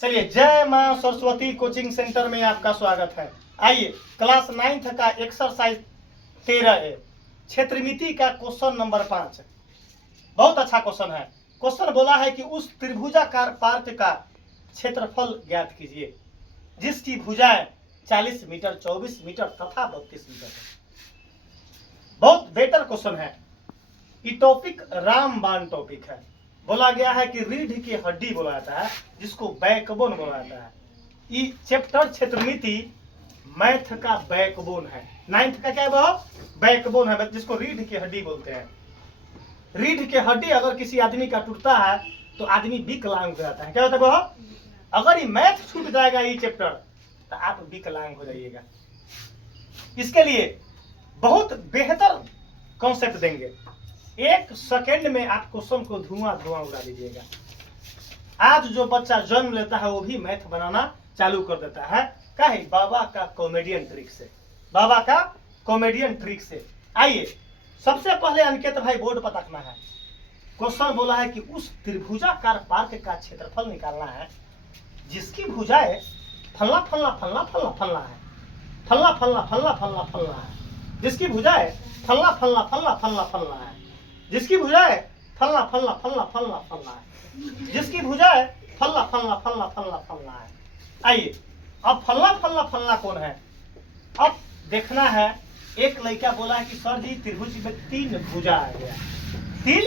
चलिए, जय मां सरस्वती कोचिंग सेंटर में आपका स्वागत है। आइए, क्लास 9th का एक्सरसाइज 13 है, क्षेत्रमिति का क्वेश्चन नंबर 5। बहुत अच्छा क्वेश्चन है। क्वेश्चन बोला है कि उस त्रिभुजाकार पार्क का क्षेत्रफल ज्ञात कीजिए जिसकी भुजाएं 40 मीटर, 24 मीटर तथा 32 मीटर है। बहुत बेटर क्वेश्चन है। ये टॉपिक रामबाण टॉपिक है। बोला गया है कि रीढ़ की हड्डी बोला जाता है, जिसको बैकबोन बोला जाता है। ये चैप्टर क्षेत्रमिति मैथ का बैकबोन है। 9th का क्या है वो? बैकबोन है, जिसको रीढ़ की हड्डी बोलते हैं। रीढ़ की हड्डी अगर किसी आदमी का टूटता है तो आदमी विकलांग हो जाता है। क्या होता है वो? अगर ये मैथ छूट जाएगा ये चैप्टर तो आप विकलांग हो जाइएगा। इसके लिए बहुत बेहतर कॉन्सेप्ट देंगे। 1 सेकेंड में आप क्वेश्चन को धुआं उड़ा दीजिएगा। आज जो बच्चा जन्म लेता है वो भी मैथ बनाना चालू कर देता है। क्या है? बाबा का कॉमेडियन ट्रिक से। बाबा का कॉमेडियन ट्रिक से। आइए, सबसे पहले अंकित भाई बोर्ड पर रखना है। क्वेश्चन बोला है कि उस त्रिभुजाकार पार्क का क्षेत्रफल निकालना है जिसकी भुजाएं फल्ला फल्ला फल्ला फल्ला फल्ला है, फल्ला फल्ला फल्ला फल्ला फल्ला है, जिसकी भुजाएं फल्ला फल्ला फल्ला फल्ला फल्ला है, जिसकी भुजाएं फल्ला फल्ला फल्ला फल्ला फल्ला है, जिसकी भुजाएं फल्ला फल्ला फल्ला फल्ला फल्ला है। आइए, अब फल्ला फल्ला फल्ला कौन है? अब देखना है। एक लड़का बोला है कि सर जी त्रिभुज में 3 भुजा आ गया। 3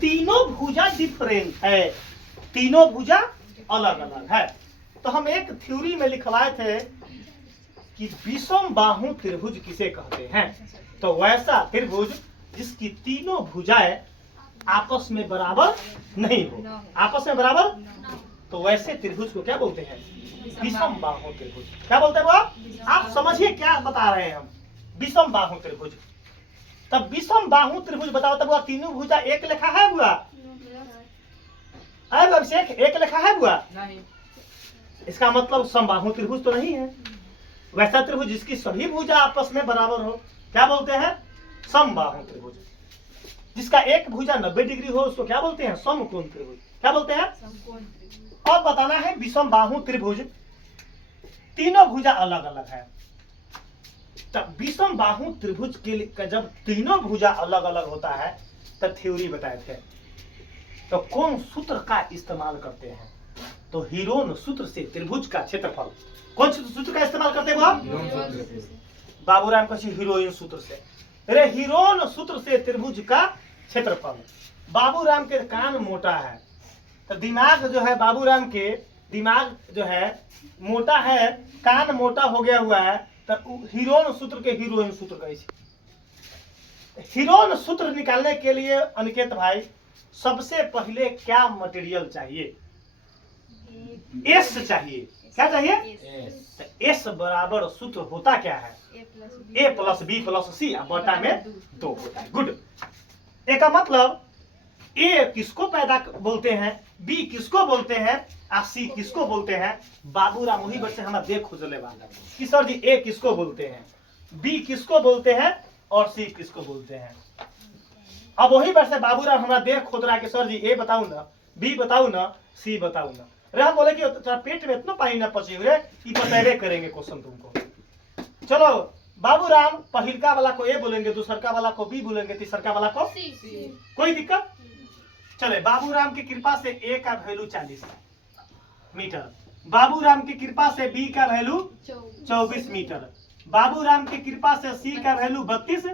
तीनों भुजा डिफरेंट है, तीनों भुजा अलग अलग है। तो हम एक थ्योरी में लिखवाए थे कि विषम बाहु त्रिभुज किसे कहते हैं। तो वैसा त्रिभुज जिसकी तीनों भुजाएं आपस में बराबर नहीं हो, आपस में बराबर, तो वैसे त्रिभुज को क्या बोलते हैं? विषम बाहु त्रिभुज। क्या बोलते हैं वो? आप समझिए क्या बता रहे हैं हम। विषम बाहु त्रिभुज। तब विषम बाहु त्रिभुज बताओ तब तीनों भुजा एक लेखा है बुआ? अभिषेक, एक लेखा है बुआ? नहीं। इसका मतलब समबाहु त्रिभुज तो नहीं है। वैसा त्रिभुज जिसकी सभी भुजा आपस में बराबर हो क्या बोलते हैं? समबाहु त्रिभुज। जिसका एक भुजा 90 डिग्री हो उसको क्या बोलते हैं? समकोण त्रिभुज। क्या बोलते हैं? अब बताना है विषम बाहु त्रिभुज तीनों भुजा अलग अलग है। तब विषम बाहु त्रिभुज के लिए जब तीनों भुजा अलग अलग होता है तब थ्योरी बताए थे। तो कौन सूत्र का इस्तेमाल करते हैं? तो हीरोन सूत्र से त्रिभुज का क्षेत्रफल। कौन सूत्र का इस्तेमाल करते हैं आप? बाबूराम का हीरोइन सूत्र से। अरे हीरोन सूत्र से त्रिभुज का क्षेत्रफल। बाबूराम के कान मोटा है तो दिमाग जो है, बाबूराम के दिमाग जो है मोटा है, कान मोटा हो गया हुआ है, तो हीरोन सूत्र के हीरोइन सूत्र कैसे? हीरोन सूत्र निकालने के लिए अनिकेत भाई सबसे पहले क्या मटेरियल चाहिए? एस चाहिए। क्या चाहिए? एस बराबर सूत्र होता क्या है? ए प्लस बी प्लस सी, बटा में 2 होता है। गुड। ए का मतलब ए किसको पैदा बोलते हैं, बी किसको बोलते हैं, और सी किसको बोलते हैं? बाबूराम वही बच्चे हमारा देख खुजले वाला कि सर जी ए किसको बोलते हैं, बी किसको बोलते हैं और सी किसको बोलते हैं। अब वही बच्चे बाबूराम हमारा देख खोद रहा है कि सर जी ए बताऊ ना, बी बताऊ ना, सी बताऊ ना। अरे हम बोले कि तेरा पेट में इतना पानी ना पचे हुए, ये बतेरे करेंगे क्वेश्चन तुमको। चलो बाबूराम पहिलका वाला को ए बोलेंगे, दूसरका वाला को बी बोलेंगे, तीसरका वाला को सी। कोई दिक्कत? चले, बाबूराम की कृपा से ए का वैल्यू 40 मीटर, बाबूराम की कृपा से बी का वैल्यू 24 मीटर, बाबूराम की कृपा से सी का वैल्यू 32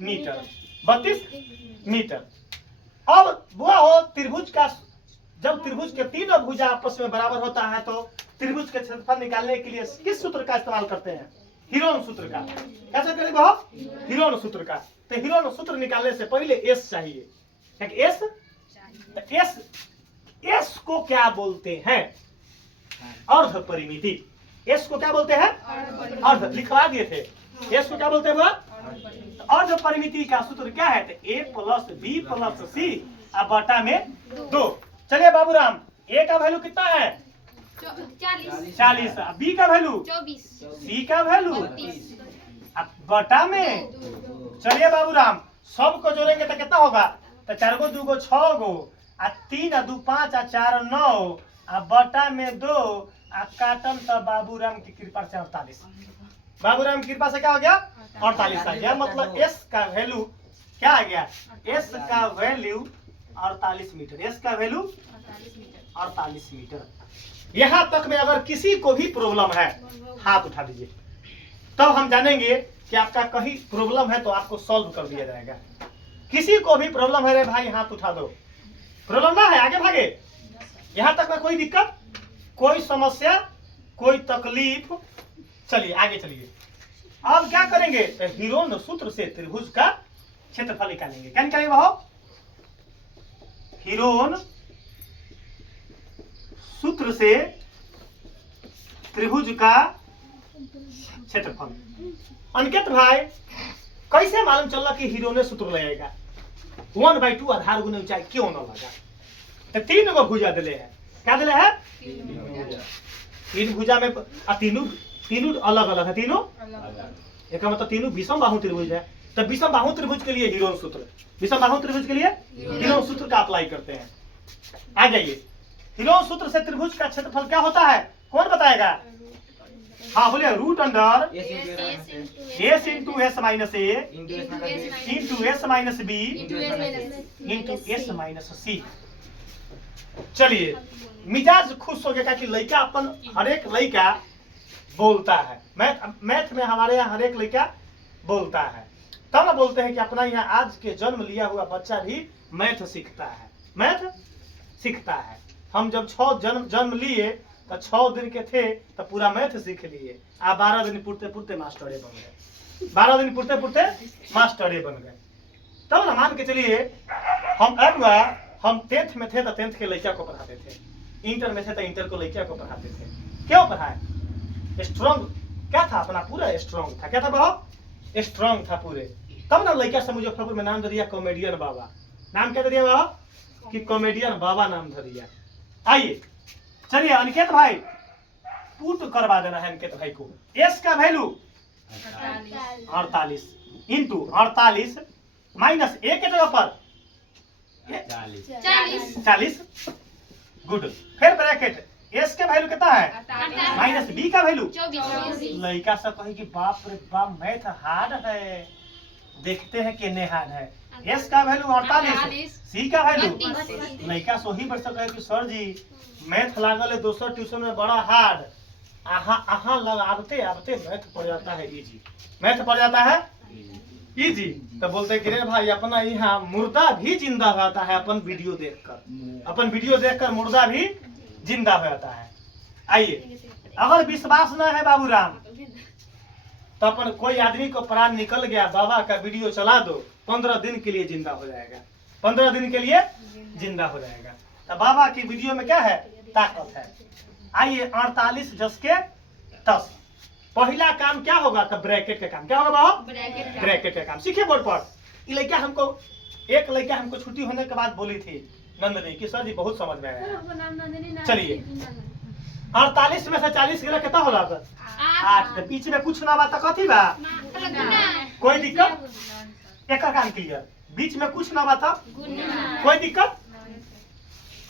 मीटर, 32 मीटर। अब वो हो त्रिभुज का, जब त्रिभुज के तीनों भुजा आपस में बराबर होता है तो त्रिभुज के क्षेत्रफल निकालने के लिए किस सूत्र का इस्तेमाल करते हैं? हीरोन सूत्र का। कैसे करेंगे वो? हीरोन सूत्र का। तो हीरोन सूत्र निकालने से पहले एस चाहिए। एस, एस, एस को क्या बोलते हैं? अर्ध परिमिति। एस को क्या बोलते हैं? अर्ध। लिखवा दिए थे। एस को क्या बोलते हैं? अर्ध परिमिति का सूत्र क्या है? तो ए प्लस बी प्लस सी बटा में 2। चलिए बाबूराम, ए का वैल्यू कितना है? 40, बी का वैल्यू 24, सी का वैल्यू 32, बटा में। चलिए बाबूराम, सबको जोड़ेंगे तो कितना होगा? तो 4 को 2 को 6 गो, 3 2 5 4 9, अब बटा में 2 आ काटम तो बाबूराम की कृपा से 48। बाबूराम की कृपा से क्या हो गया 48 आ गया। मतलब एस का वैल्यू क्या आ गया, एस का वैल्यू 48 मीटर। एस का वैल्यू 48 मीटर। यहाँ तक में अगर किसी को भी प्रॉब्लम है हाथ उठा दीजिए, तब हम जानेंगे कि आपका कहीं प्रॉब्लम है तो आपको सॉल्व कर दिया जाएगा। किसी को भी प्रॉब्लम है रे भाई हाथ उठा दो, प्रॉब्लम ना है आगे भागे। यहाँ तक में कोई दिक्कत, कोई समस्या, कोई तकलीफ। चलिए आगे चलिए। अब क्या करेंगे, हीरोन सूत्र से त्रिभुज का क्षेत्रफल निकालेंगे। क्या निकालेंगे भाव, हीरोन सूत्र से त्रिभुज का क्षेत्रफल। अंकित भाई कैसे मालूम चल रहा कि हीरोन सूत्र लगेगा, 1/2 आधार गुना ऊंचाई क्यों न लगा। तो 3 गो भुजा दिले है, क्या दिले है 3 भुजा में तीनों अलग अलग है। तीनों एक मतलब तीनों विषम बाहु त्रिभुज है। तो विषम बाहु त्रिभुज के लिए हीरोन सूत्र, विषम बाहु त्रिभुज के लिए हीरोन सूत्र का अप्लाई करते हैं। आ जाइए, हीरोन सूत्र से त्रिभुज का क्षेत्रफल क्या होता है, कौन बताएगा। हाँ बोलिए, root under S into S minus A into S minus B into S minus C. चलिए, मिजाज खुश हो गया कि लड़का अपन हर एक लड़का बोलता है। मैथ में हमारे यहाँ हर एक लड़का बोलता है, तब ना बोलते हैं कि अपना यहाँ आज के जन्म लिया हुआ बच्चा भी मैथ सीखता है, मैथ सीखता है। हम जब 6 जन्म लिए तो 6 दिन के थे तो पूरा मैथ सीख लिए। आप 12 दिन पुरते पुरते मास्टरे बन गए, 12 दिन पुरते पुरते मास्टरे बन गए। तब ना मान के चलिए हम 10th में थे तो 10th के लड़का को पढ़ाते थे, इंटर में थे तो इंटर को लड़का को पढ़ाते थे। क्यों पढ़ाए, स्ट्रॉन्ग क्या था अपना, पूरा स्ट्रॉन्ग था। क्या था बाबा, स्ट्रॉन्ग था पूरे। तब ना लड़का से मुजफ्फरपुर में नाम दे दिया कॉमेडियन बाबा। नाम क्या दे दिया बाबा, कि कॉमेडियन बाबा नाम दे दिया। आइए चलिए अनिकेत भाई पुट करवा देना है अनिकेत भाई को। एस का वैल्यू 48 इंटू 48 माइनस ए के जगह पर 40। गुड। फिर ब्रैकेट, एस के वैल्यू कितना है माइनस बी का वैल्यू 24। लड़का सब कहे कि बाप रे बाप मैथ हार्ड है, देखते हैं कितने हार्ड है। एस का वैल्यू 48, सी का वैल्यू। लड़का सोही पर कहे कि सर जी मैथ लागल है दोसर ट्यूशन में बड़ा हार्ड, आहा लगाते आते मैथ पड़ जाता है इजी, मैथ पड़ जाता है इजी। तो बोलते कि रे भाई अपना यहाँ मुर्दा भी जिंदा हो जाता है अपन वीडियो देखकर, अपन वीडियो देखकर मुर्दा भी जिंदा हो जाता है। आइए, अगर विश्वास ना है बाबूराम तो अपन कोई आदमी को प्राण निकल गया, बाबा का वीडियो चला दो, 15 दिन के लिए जिंदा हो जाएगा, 15 दिन के लिए जिंदा हो जाएगा। तो बाबा की वीडियो में क्या है, ताकत है। आइए 48 जस के 10। पहला काम क्या होगा, तो ब्रैकेट का काम। क्या होगा बाबा, ब्रैकेट का काम। सीखिए बोर्ड पर। एक लड़का हमको छुट्टी होने के बाद बोली थी नंदनी कि सर जी बहुत समझ में आया। चलिए 48 में से 40 गला कितना होला, 8। तो बीच में कुछ ना बात कथी बा, कोई दिक्कत, एक काम क्लियर। बीच में कुछ ना बात, कोई दिक्कत।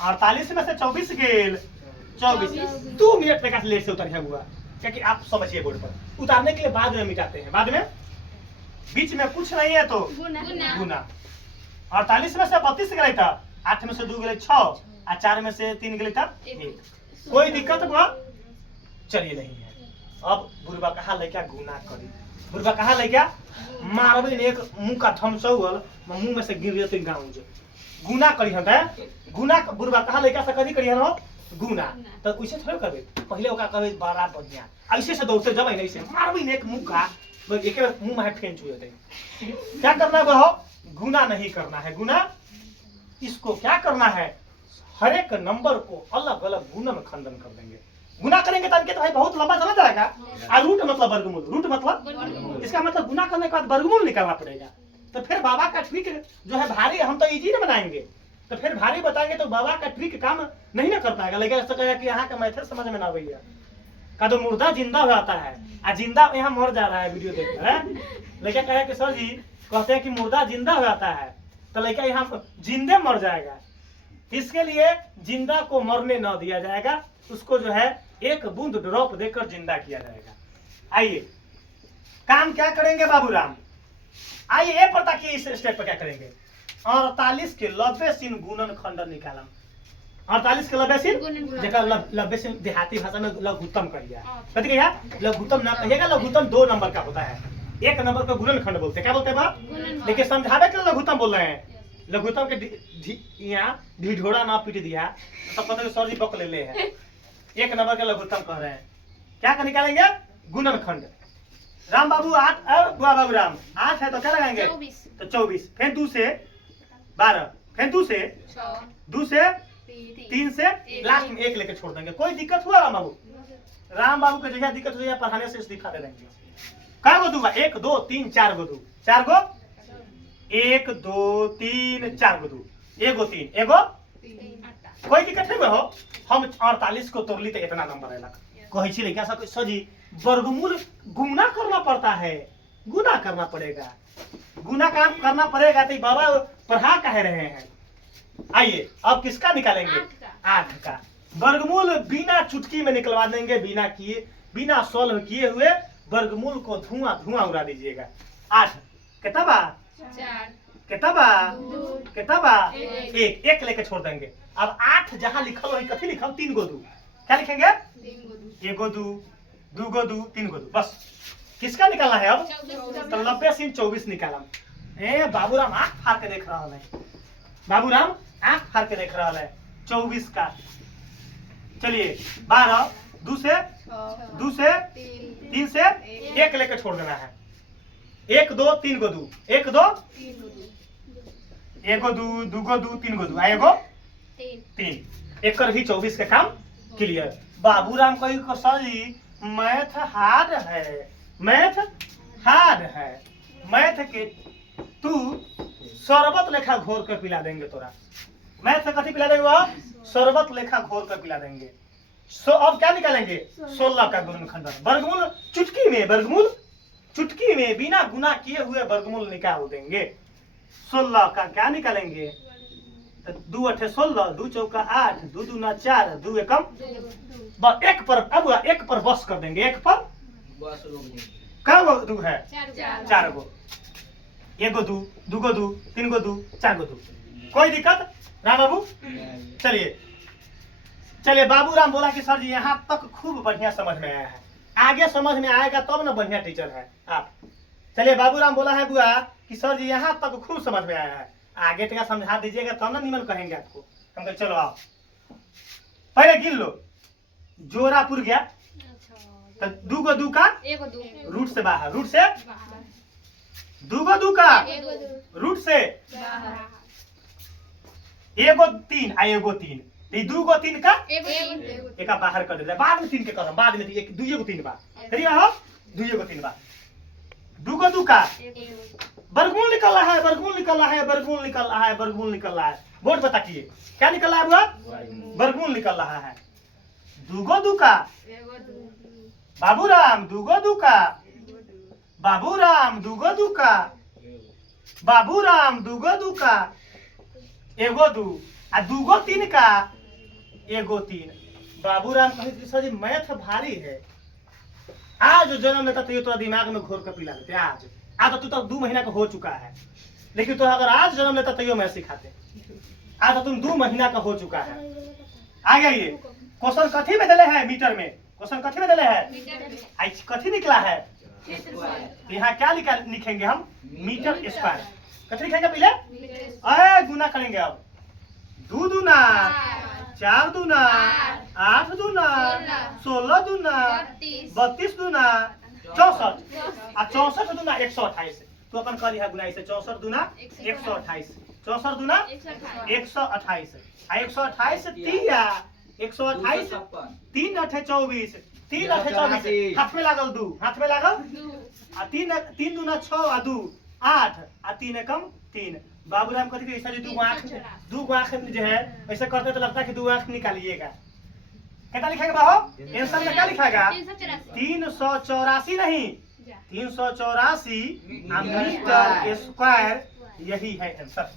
48 में से 24 गेल 24। 2 मिनट में लेट से उतर हुआ, क्योंकि आप समझिए बोर्ड पर। उतारने के लिए बाद में मिटाते हैं, बाद में। बीच में कुछ नहीं है तो गुना। 48 में से 32 गए था, 8 में से 2 गए 6 और 4 में से 3 गए था 1। कोई दिक्कत हुआ, चलिए नहीं है। अब बुरबा कहा लैका गुना करी, बुरबा कहा लैका मारबे ने एक मुंह का थमसौल मुंह में से गिर जाते गाँव जो गुना करी हता है। गुना बुरबा कहा लैका से कदी करी है ना गुना। तो उसे थोड़े करबे, पहले ओका कहबे बड़ा बढ़िया, ऐसे से दौड़ते जब नहीं से मारबे ने एक मुंह का एक बार मुंह में फेंच हो जाते। क्या करना है बहो, गुना नहीं करना है। गुना इसको क्या करना है, हर एक नंबर को अलग अलग गुना में खंडन कर देंगे। गुना करेंगे तो भाई बहुत लंबा चला जाएगा। और रूट मतलब वर्गमूल, रूट मतलब इसका मतलब गुना करने के बाद वर्गमूल निकालना पड़ेगा। तो फिर बाबा का ट्रिक जो है भारी, हम तो इजी ना बनाएंगे, तो फिर भारी बताएंगे तो बाबा का ट्रिक काम नहीं ना कर पाएगा। लेकिन ऐसा कहेगा कि यहाँ का मैथड समझ में ना भैया का तो मुर्दा जिंदा हो जाता है और जिंदा यहाँ मर जा रहा है वीडियो देखकर है। लेकिन कहे कि सर जी कहते हैं कि मुर्दा जिंदा हो जाता है, तो लड़का यहाँ जिंदे मर जाएगा। इसके लिए जिंदा को मरने न दिया जाएगा, उसको जो है एक बूंद ड्रॉप देकर जिंदा किया जाएगा। आइए काम क्या करेंगे बाबूराम, आइए ये पता कि इस स्टेप पर क्या करेंगे। 48 के लब्बे सिन गुणन खंड निकालम। 48 के लब्बे सिन जेकर लब्बे सिन देहाती भाषा में लघुत्तम कहिए, कथी कहिए, लघुत्तम ना कहिएगा। लघुत्तम 2 नंबर का होता है, 1 नंबर का गुणन खंड बोलते हैं। क्या बोलते हैं बाप, लेकिन समझावे के लघुत्तम बोल रहे हैं। लघुत्तम के यहाँ ढिढोरा ना पीट दिया तो पता सर जी पक ले हैं। 1 नंबर के लघुत्तम कह रहे हैं। क्या कर निकालेंगे, गुणन खंड। राम बाबू 8, बुआ बाबू राम 8 है तो क्या लगाएंगे, तो 24, फिर 2 से 12, फिर 2 से 2 से 3 से लास्ट में 1 लेके छोड़ देंगे। कोई दिक्कत हुआ राम बाबू, राम बाबू के जगह दिक्कत हुई पढ़ाने से दिखा दे देंगे। क्या गो दूंगा, 1 2 3 4 गो दू, 4 गो 1 2 3 4 गो दू, एगो 3 एगो 3। कोई दिक्कत नहीं हो, हम 48 को तोड़ ली तो इतना नंबर आएगा। कहे छी क्या सर जी वर्गमूल गुना करना पड़ता है, गुना करना पड़ेगा, गुना काम करना पड़ेगा। तो बाबा पढ़ा कह रहे हैं। आइए अब किसका निकालेंगे, 8 का वर्गमूल बिना चुटकी में निकलवा देंगे, बिना किए, बिना सॉल्व किए हुए वर्गमूल को धुआं धुआं उड़ा दीजिएगा। 8 कितना 4, कितना 1 1 लेके छोड़ देंगे। अब 8 जहां लिखल वही कथी लिखल, 3 गो दू, क्या लिखेंगे, 1 गो दू, 2 गो दू, 3 गो दू। बस किसका निकालना है अब, तो 90 सिन 24 निकाला। बाबूराम आंख फाड़ के देख रहा है, बाबूराम आंख फाड़ के देख रहा है 24 का। चलिए 12 2 से 3 से 1 लेकर छोड़ देना है। 1 2 3 गो दू, 1 2 1 गो दू, 2 गो दू, 3 गो दू, एगो 3। एक कर भी 24 का काम क्लियर। बाबूराम कही सर जी मैथ हार्ड है, मैथ हार्ड है, मैथ के तू शरबत लेखा घोर कर पिला देंगे तोरा। मैथ से कथी पिला देंगे, वो शरबत लेखा घोर कर पिला देंगे। अब क्या निकालेंगे, 16 का गुणनखंड। वर्गमूल चुटकी में, वर्गमूल चुटकी में बिना गुना किए हुए वर्गमूल निकाल देंगे। 16 का क्या निकालेंगे, 2 8 16, 2 चौका 8, 2 दूना 4, 2 एकम 1 पर, अब 1 पर बस कर देंगे। 1 पर क्या गो दू है, 4 गो, 1 गो दू, 2 गो दू, 3 गो दू, 4 गो दू। कोई दिक्कत राम बाबू। चलिए चलिए बाबूराम बोला कि सर जी यहाँ तक खूब बढ़िया समझ में आया है, आगे समझ में आएगा तब ना बढ़िया टीचर है आप। चलिए बाबूराम बोला है बुआ कि सर जी यहाँ तक खूब समझ में आया है, आगे तक समझा दीजिएगा तब ना निमन कहेंगे आपको। हम कहे चलो आओ, पहले गिन लो। जोरापुर गया तो 2 गो दू का रूट से बाहर, रूट से 2 गो दू का रूट से 1 गो 3 आ 1 गो 3, 2 गो 3 का 1 का बाहर कर देता है। बाद में 3 के करम, बाद में 1 2 गो 3 बार करिए हो, 2 गो 3 बार। 2 गो दू का वर्गमूल निकल रहा है, वर्गमूल निकल रहा है, वर्गमूल निकल रहा है, वर्गमूल निकल रहा है। बोर्ड बताइए क्या निकल रहा है बुआ, वर्गमूल निकल रहा है। 2 गो दू का बाबूराम, 2 गो दू का बाबूराम, 2 गो दू का बाबूराम, 2 गो दू का 1 गो दू, आ 2 गो 3 का 1 गो 3। बाबूराम कहे सर जी मैथ भारी है, आज जन्म लेता तो ये तो दिमाग में घोर कर पिला देते। आज तो 2 महीना का हो चुका है, लेकिन तो अगर आज जन्म लेता तो ये मैं सिखाते। आज तो तुम 2 महीना का हो चुका है। आगे ये क्वेश्चन कथी में दिले है, मीटर में क्वेश्चन कथी में दिले है, आज कथी निकला है, यहाँ क्या लिखेंगे हम, मीटर स्क्वायर। कथी लिखेंगे पहले, अरे गुना करेंगे। अब 2 दूना 4 दूना 8 दूना 16 दूना 32 दूना 64, आ 64 दूना 128। तो अपन करी है गुना इसे, 64 दूना 128, 64 दूना 128, आ 128 3 128 3 8 24, 3 8 24, हाथ में लागल 2, हाथ में लागल 2, आ 3 दूना 6 आ 2 8, आ 3 एकम 3। बाबूराम कथी के ऐसा जो 2 आंख जो है ऐसे करते तो लगता है कि 2 आंख निकालिएगा। कितना लिखेगा बाबू, आंसर में क्या लिखेगा, 384 नहीं, 384 मीटर स्क्वायर, यही है आंसर।